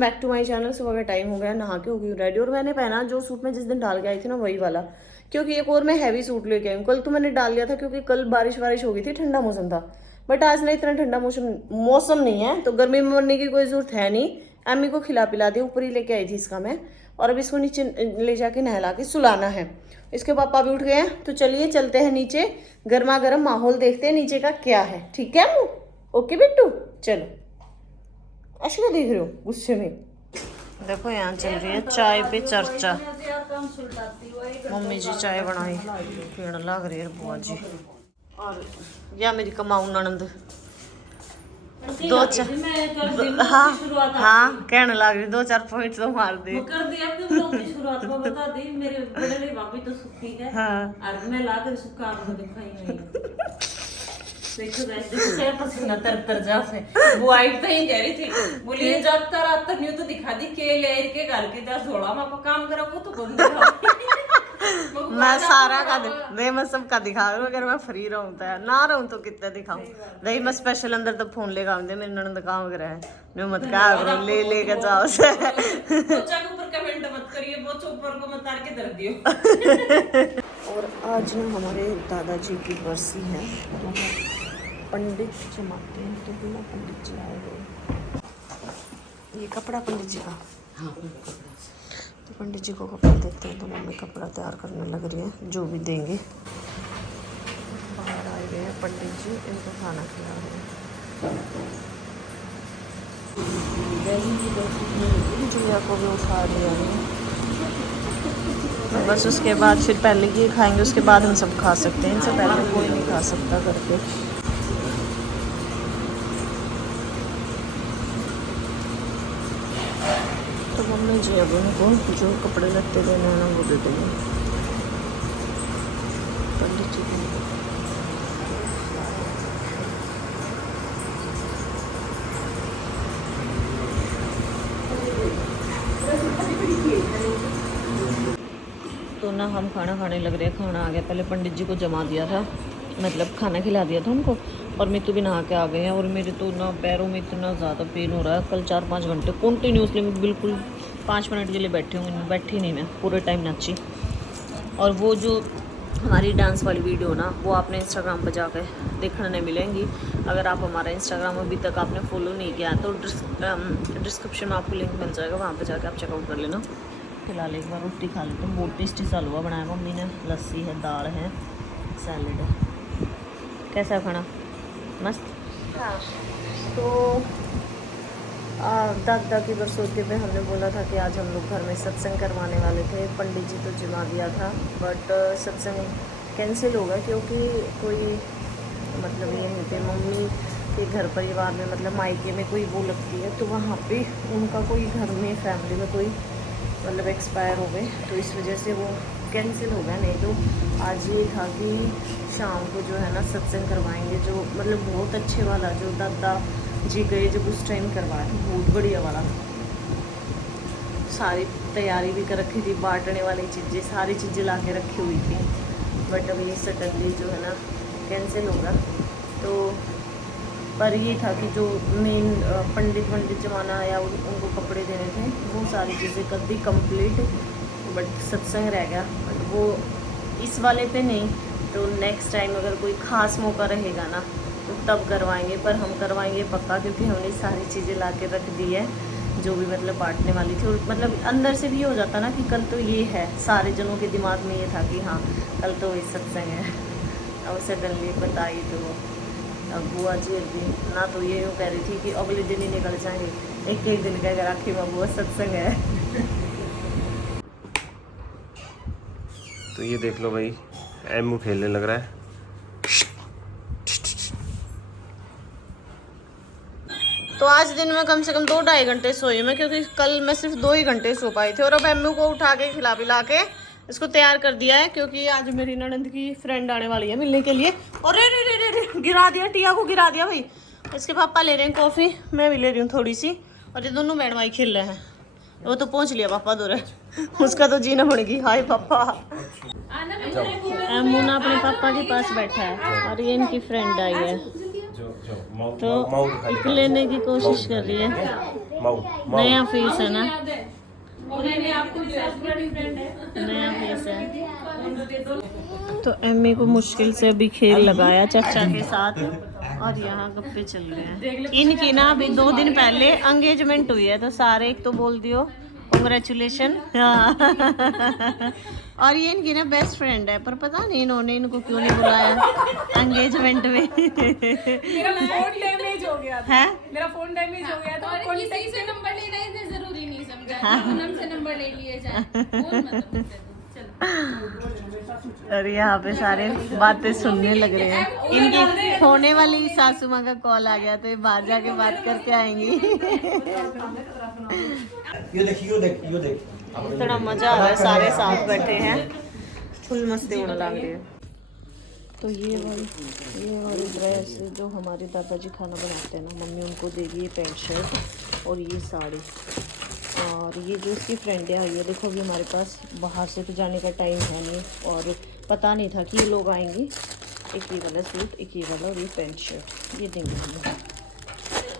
Welcome back to my channel. सुबह का time हो गया, नहा के हो गई रेडी और मैंने पहना जो सूट मैं जिस दिन डाल के आई थी ना वही वाला, क्योंकि एक और मैं हैवी सूट लेके आई हूँ। कल तो मैंने डाल लिया था क्योंकि कल बारिश वारिश हो गई थी, ठंडा मौसम था। बट आज ना इतना ठंडा मौसम नहीं है, तो गर्मी में मरने की कोई जरूरत है नहीं। अम्मी को खिला पिला दी, ऊपर ही लेके आई थी इसका मैं, और अब इसको नीचे ले जाके नहला के सुलाना है। इसके पापा भी उठ गए हैं, तो चलिए चलते हैं नीचे, गर्मा गर्म माहौल देखते हैं नीचे का क्या है। ठीक है अम्मू? ओके बिट्टू, चलो। ऐसे क्या देख रहे हो गुस्से में? देखो यहाँ चल रही है चाय पे चर्चा। मम्मी जी चाय बनाई, पीण लग रही है बुआ जी। और या मेरी कमाऊ ननंद दो चार, हाँ कहने लग रही 2-4 पॉइंट तो मार दे कर दिया अपने ब्लॉग की शुरुआत में, बता दी मेरे बड़े भाभी तो सुखी है। हाँ। और मैं ला कर सुखा आपको दिखाई नहीं। देखो गाइस, देखो तेरा पसीना तर जा से वो आइट तो ही कह रही थी, बोली ये जाता रात तक न्यू तो दिखा दी के ले के घर के जा सोड़ा मैं काम करा वो तो बंद मैं सारा का दे मैं सबका दिखा रही हूँ। अगर मैं फ्री रहूँ तो ना रहूँ तो कितने दिखाऊँ। नहीं मैं स्पेशल अंदर तो फोन लेगा आऊँ, मेरी ननद काम कर रहा है न्यू मत कहा करो ले के जाओ से। बच्चा के ऊपर कमेंट मत करिए, बच्चों ऊपर को मत तार के धर दियो। और आज ना हमारे दादाजी की बरसी है, तो पंडित जमाते हैं, तो बिना पंडित जी आए हुए। ये कपड़ा पंडित जी का, हाँ तो पंडित जी को कपड़ा देते हैं, तो मम्मी कपड़ा तैयार करने लग रही है, जो भी देंगे। बाहर आए हुए हैं पंडित जी, इनको खाना खिला रहे हैं। जुलिया को भी उठा दिया है, बस उसके बाद फिर पहले ये खाएंगे, उसके बाद हम सब खा सकते हैं, इनसे पहले कोई नहीं खा सकता करके। तो मम्मी जी अब उनको जो कपड़े लत्ते देने हैं ना वो दे देंगे पंडित जी को। तो ना हम खाना खाने लग रहे हैं, खाना आ गया। पहले पंडित जी को जमा दिया था, मतलब खाना खिला दिया था उनको, और मित्तू भी नहा के आ गए हैं। और मेरे तो ना पैरों में इतना ज़्यादा पेन हो रहा है, कल 4-5 घंटे कंटिन्यूसली मैं बिल्कुल 5 मिनट के लिए बैठी नहीं मैं पूरे टाइम नाची। और वो जो हमारी डांस वाली वीडियो ना, वो आपने इंस्टाग्राम पर जाकर देखने नहीं मिलेंगी। अगर आप हमारा इंस्टाग्राम अभी तक आपने फॉलो नहीं किया तो डिस्क्रिप्शन में आपको लिंक मिल जाएगा, वहाँ पर जाकर आप चेकआउट कर लेना। फिलहाल एक बार रोटी खा लेते हैं। बहुत टेस्टी सा हलवा बनाया मम्मी ने, लस्सी है, दाल है, सैलड है। कैसा है खाना? मस्त। हाँ, तो दादा की बरसोती पे हमने बोला था कि आज हम लोग घर में सत्संग करवाने वाले थे। पंडित जी तो जिमा दिया था, बट सत्संग कैंसिल होगा क्योंकि कोई मतलब ये नहीं थे। मम्मी के घर परिवार में मतलब मायके में कोई वो लगती है, तो वहाँ पे उनका कोई घर में फैमिली में कोई मतलब एक्सपायर हो गए, तो इस वजह से वो कैंसिल हो गया। नहीं तो आज ये था कि शाम को जो है ना सत्संग करवाएंगे, जो मतलब बहुत अच्छे वाला जो दादा जी गए जब उस टाइम करवाया था, बहुत बढ़िया वाला। सारी तैयारी भी कर रखी थी, बांटने वाली चीज़ें सारी चीज़ें ला के रखी हुई थी। बट अब ये सडनली जो है ना कैंसिल होगा। तो पर ये था कि जो मेन पंडित जमाना या उनको कपड़े देने थे, वो सारी चीज़ें कर दी कंप्लीट, बट सत्संग रह गया। बट वो इस वाले पे नहीं, तो नेक्स्ट टाइम अगर कोई ख़ास मौका रहेगा ना तो तब करवाएंगे। पर हम करवाएंगे पक्का, क्योंकि हमने सारी चीज़ें ला के रख दी है जो भी मतलब बांटने वाली थी। और मतलब अंदर से भी हो जाता ना कि कल तो ये है, सारे जनों के दिमाग में ये था कि हाँ कल तो वही सत्संग है। अब सडनली बताई तो अब बुआ जी अभी ना, तो ये यूँ कह रही थी कि अगले दिन ही निकल जाएंगे, एक दिन का अगर आखिर में बुआ सत्संग है। तो ये देख लो भाई, एमू खेलने लग रहा है। तो आज दिन में कम से कम 2-2.5 घंटे सोई मैं, क्योंकि कल मैं सिर्फ 2 ही घंटे सो पाई थी। और अब एमू को उठा के खिला पिला के इसको तैयार कर दिया है, क्योंकि आज मेरी ननंद की फ्रेंड आने वाली है मिलने के लिए। और रे गिरा दिया, टिया को गिरा दिया भाई। इसके पापा ले रहे हैं कॉफ़ी, मैं भी ले रही हूँ थोड़ी सी, और ये दोनों मैडम आई खेल रहे हैं। वो तो पहुँच लिया पापा दो रहे, उसका तो जीना पड़ेगी। हाय पापा। एमू ना अपने पापा के पास बैठा है, और ये इनकी फ्रेंड आई है, तो लेने की कोशिश कर रही है। माऊ नया फेस है ना, आपको नया फेस है। तो एम्मी को मुश्किल से अभी खेल लगाया चाचा के साथ और यहाँ गप्पे चल रहे हैं। इनकी ना अभी 2 दिन पहले एंगेजमेंट हुई है, तो सारे एक तो बोल दियो कांग्रेचुलेशन। और ये इनकी ना बेस्ट फ्रेंड है, पर पता नहीं इन्होंने इनको क्यों नहीं बुलाया एंगेजमेंट में। मेरा फोन डैमेज हो गया था। है मेरा फोन डैमेज हो गया था। और किसी से नंबर लेना इतना जरूरी नहीं समझा, पूनम से नंबर ले लिए जाए। बोल मतलब और यहाँ पे सारे बातें सुनने लग रहे हैं। इनकी होने वाली सासू माँ का कॉल आ गया, तो ये बाहर जाके बात करके आएंगी। ये देख इतना मजा आ रहा है, सारे साथ बैठे हैं, फुल मस्ती होने लग रही है। तो ये वाली ड्रेस जो हमारे दादाजी खाना बनाते हैं ना, मम्मी उनको देगी ये पैंट शर्ट और ये साड़ी। और ये जो इसकी फ्रेंड आई है, देखो अभी हमारे पास बाहर से तो जाने का टाइम है नहीं, और पता नहीं था कि ये लोग आएंगे। एक ये वाला सूट, एक ये वाला, और ये पैंट शर्ट ये देंगे हमें।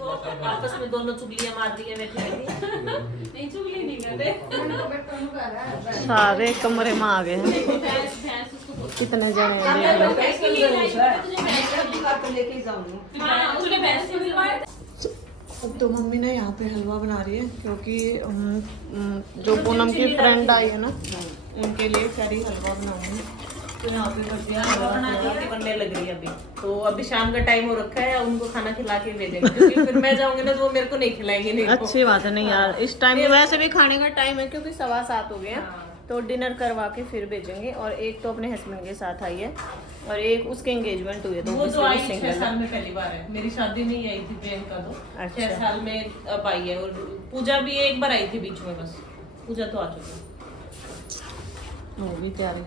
आपस में दोनों चुगलियां मार दी है नहीं चुगली नहीं करते। सारे कमरे में आ गए हैं। कितने जने हैं देख लो। अब तो मम्मी ने यहाँ पे हलवा बना रही है, क्योंकि जो पूनम की फ्रेंड आई है ना, उनके लिए करी हलवा बनाऊंगी। तो यहाँ पे बढ़िया हलवा बनने लग रही है अभी। तो अभी शाम का टाइम हो रखा है, उनको खाना खिला के भेजेंगे, क्योंकि फिर मैं जाऊंगी ना तो वो मेरे को नहीं खिलाएंगे। नहीं तो। अच्छी बात है। नहीं यार, इस टाइम वैसे भी खाने का टाइम है, क्योंकि 7:15 हो गए हैं। तो डिनर करवा के फिर भेजेंगे। और एक तो अपने हस्बैंड के साथ आई है, और एक उसके एंगेजमेंट हुई है, तो वो तो आई 6 सिंगल साल में पहली बार है। मेरी शादी नहीं आई थी प्रियंका तो। अच्छा। 6 साल में अब आई है। और पूजा भी एक बार आई थी बीच में, बस पूजा तो आ चुकी है। हो गई तैयारी।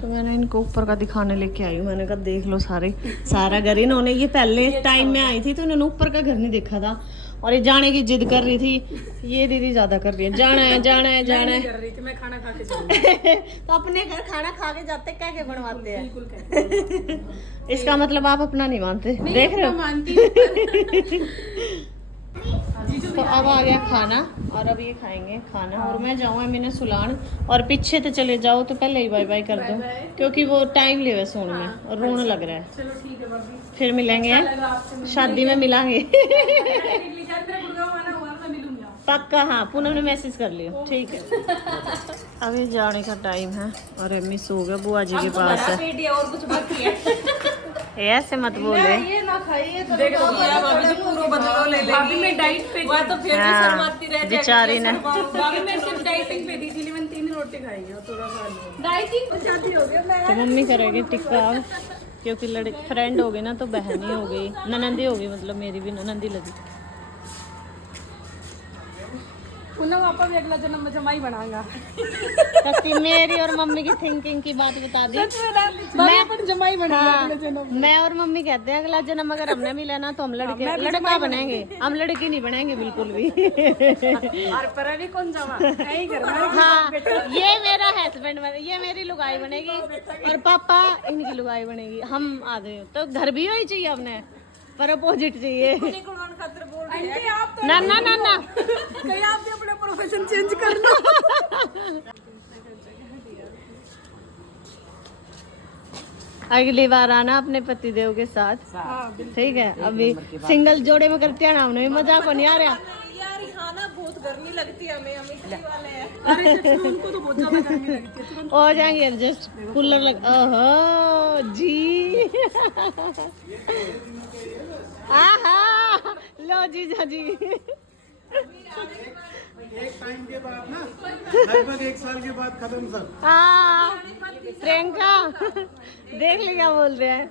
तो मैंने इनको ऊपर का दिखाने लेके आई हूँ। मैंने कहा देख लो सारा घर। इन्होंने ये पहले टाइम में आई थी तो इन्होंने ऊपर का घर नहीं देखा था, और ये जाने की जिद कर रही थी। ये दीदी ज्यादा कर रही है, जाना है जाना है जाना है। कर रही थी मैं खाना खा के जाऊंगी। तो अपने घर खाना खा के जाते क्या क्या बनवाते हैं। इसका मतलब आप अपना नहीं मानते, देख रहे हो। तो अब आ गया खाना, और अब ये खाएंगे खाना, और मैं जाऊँ मैंने सुलान। और पीछे तो चले जाओ तो पहले ही बाय बाय कर दो, क्योंकि वो टाइम ले हुए सोने में और रोने लग रहा है। चलो ठीक है भाभी। फिर मिलेंगे शादी में, मिलेंगे गुड़गांव आना हुआ मैं मिलूंगी। पक्का। हाँ, पुनः ने मैसेज कर लियो, ठीक है। अभी जाने का टाइम है, और अम्मी सो गया, बुआ जी के पास है। पेट है और कुछ बाकी है। ऐसे मत बोले। ये ना खाइए तो देखो भाभी जी पूरा बदलो ले लेगी। भाभी मैं डाइट पे वह तो फिर भी हाँ, शर्माती रह जाएगी। बेचारी ने। भाभी मैं सिर्फ डाइटिंग पे थी, इसलिए मैंने 3 रोटी खाई है और थोड़ा खा लिया। डाइटिंग चाहती हो गया मैं। तो मम्मी करेगी टिक्का, क्योंकि फ्रेंड हो गई ना, तो बहन ही हो गई, ननंदी हो गई, मतलब मेरी भी ननंदी लगी। पुनः वापस भी अगला जन्म में जमाई बनाऊंगा। सच्ची मेरी और मम्मी की थिंकिंग की बात बता दी। मैं अपन जमाई बनाऊंगा हाँ, अगले जन्म। मैं और मम्मी कहते हैं अगला जन्म अगर हमने मिला ना, तो हम लड़का बनेंगे, हम लड़की नहीं बनेंगे बिल्कुल भी। और पर भी कौन जमा यही घर में। हाँ, ये मेरा हस्बैंड बने, ये मेरी लुगाई बनेगी, और पापा इनकी लुगाई बनेगी। हम आ गए तो घर भी ही चाहिए अपने, पर अपोजिट चाहिए। आंटी आप तो ना ना ना ना, कहीं आप भी अपना प्रोफेशन चेंज कर लो। अगली बार आना अपने पतिदेव के साथ, ठीक है। अभी सिंगल जोड़े में करते हैं ना, हमने मजाक नहीं आ रहा। यार यहाँ ना बहुत गर्मी लगती है हमें, हम इटली वाले हैं। अरे उनको तो बहुत ज्यादा गर्मी लगती है तुरंत। हो जाएंगे एडजस्ट, कूलर लग। ओहो जी। आहा, लो जीजा जी। एक टाइम के बाद ना, लगभग 1 साल के बाद खत्म सब। हाँ, प्रियंका देख ले क्या बोल रहे हैं।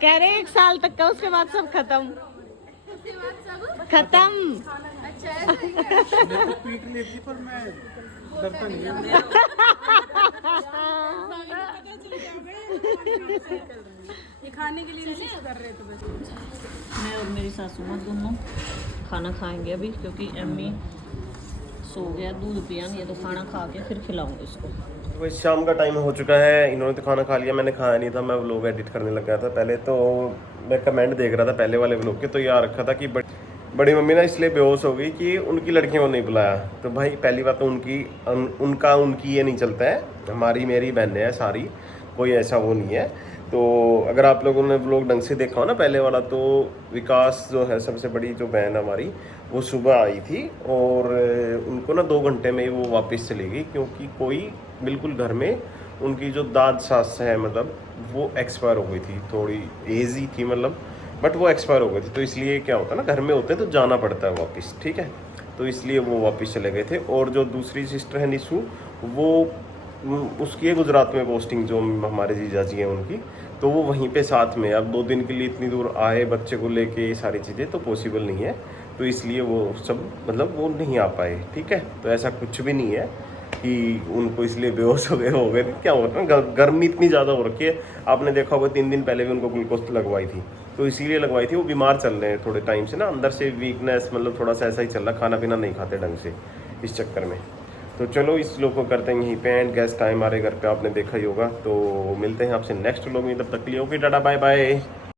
कह रहे 1 साल तक का, उसके बाद सब खत्म। मैं तो पीट लेती, पर मैं डरता नहीं हूँ। ये खाने के लिए नहीं कर रहे थे बस। मैं और मेरी सासू माँ दोनों खाना खाएंगे अभी, क्योंकि अम्मी सो गया, दूध पिया नहीं है, तो खाना खा के फिर खिलाऊंगी इसको। तो इस शाम का टाइम हो चुका है, इन्होंने तो खाना खा लिया, मैंने खाया नहीं था। मैं व्लॉग एडिट करने लग गया था। पहले तो मैं कमेंट देख रहा था पहले वाले व्लॉग के, तो ये आ रखा था कि बड़ी मम्मी ना इसलिए बेहोश हो गई कि उनकी लड़कियों को नहीं बुलाया। तो भाई पहली बात तो उनकी ये नहीं चलता है, हमारी मेरी बहनें हैं सारी, कोई ऐसा वो नहीं है। तो अगर आप लोगों ने व्लॉग ढंग से देखा हो ना पहले वाला, तो विकास जो है सबसे बड़ी जो बहन हमारी, वो सुबह आई थी और उनको ना 2 घंटे में ही वो वापस चली गई, क्योंकि कोई बिल्कुल घर में उनकी जो दाद सास है मतलब वो एक्सपायर हो गई थी, थोड़ी एज ही थी मतलब, बट वो एक्सपायर हो गई थी। तो इसलिए क्या होता है ना, घर में होते हैं तो जाना पड़ता है वापस, ठीक है। तो इसलिए वो वापस चले गए थे। और जो दूसरी सिस्टर है निशु, वो उसकी है गुजरात में पोस्टिंग, जो हमारे जीजा जी हैं उनकी, तो वो वहीं पे साथ में। अब 2 दिन के लिए इतनी दूर आए बच्चे को लेके, ये सारी चीज़ें तो पॉसिबल नहीं है, तो इसलिए वो सब मतलब वो नहीं आ पाए, ठीक है। तो ऐसा कुछ भी नहीं है कि उनको इसलिए बेहोश हो गए क्या होता है ना, गर्मी इतनी ज़्यादा हो रखी है। आपने देखा होगा 3 दिन पहले भी उनको ग्लूकोज लगवाई थी, तो इसीलिए लगवाई थी। वो बीमार चल रहे हैं थोड़े टाइम से ना, अंदर से वीकनेस, मतलब थोड़ा सा ऐसा ही चल रहा, खाना पीना नहीं खाते ढंग से, इस चक्कर में। तो चलो इस लोग को करते हैं यहीं पे एंड। गेस्ट आए हमारे घर पे, आपने देखा ही होगा। तो मिलते हैं आपसे नेक्स्ट व्लॉग में, तब तक के लिए ओके टाटा बाय बाय।